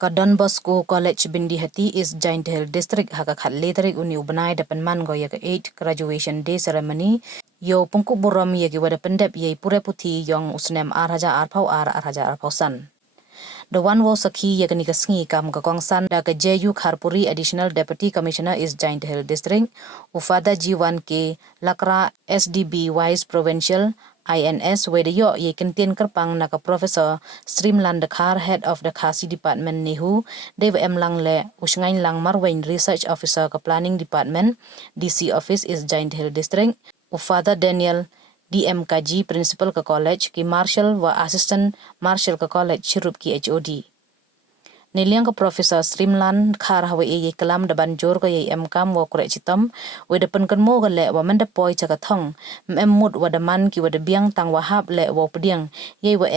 Don Bosco College Byndihati is Giant Hill District haka letrik uni ubnai da Pynman go yaka 8 graduation day ceremony yo pungku buram yaki wada pendep ye pure puti yong usnem arhaja arpau arhaja arpausan. The one was a key yakani kasngi kam kakongsan da ka JU Kharpuri Additional Deputy Commissioner is Giant Hill District Ufada G1K Lakra SDB Vice Provincial INS where the yo ye kentin kerpang naka Professor Streamland the Car Head of the Khasi Department Nihu Dave M Lang le usngain lang marwain Research Officer ka Planning Department DC Office is Giant Hill District Ufada Daniel DMKG Principal ke College ki Marshal wa Assistant Marshal ke College Chirup ki HOD. Niliang ke Profesor Streamland khar hawa ye kelam deban jor ke ye MKam wa kurek citom we depan kan mo le wa mendepoi caka thong memmut wa deman ki wa debiang tang wahab le wa pediang ye wa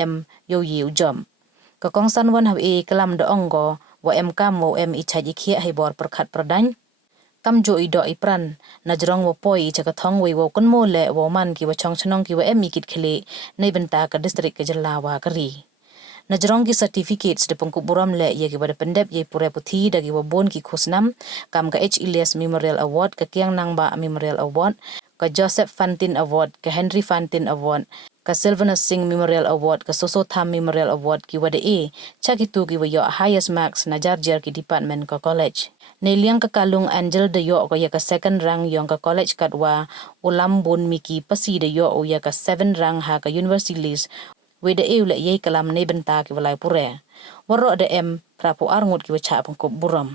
yo ye ujom. Ke kongsan wan hawa ye kelam de onggo wa MKam wa ichaji khia hai bor perkhat perdany kam jo ido ipran najrong wo poi chaka thong we wo kun mo le wo man ki wa chong chnong ki wa mikit khile nei benta ka district ke jalawa kari najrong ki certificates de pengku buram le ye ki bada pendep ye pure puthi dagi wa bon ki khusnam kam ka H Ilyas Memorial Award ka Kiang Nangba Memorial Award ka Joseph Fantin Award ka Henry Fantin Award ka Sylvanus Singh Memorial Award ka Soso Tham Memorial Award ki wada chakitu ki wa yo highest marks najar jar ki department ka college Neliang ka kalung Angel de yo ko ya ka second rank yong ka college katwa ulam bun miki pasi de yo o ya ka 7 rank ha ka university list we de le ye kalam ne benta ki walai pure waro de prapo arngut ki wacha pangko buram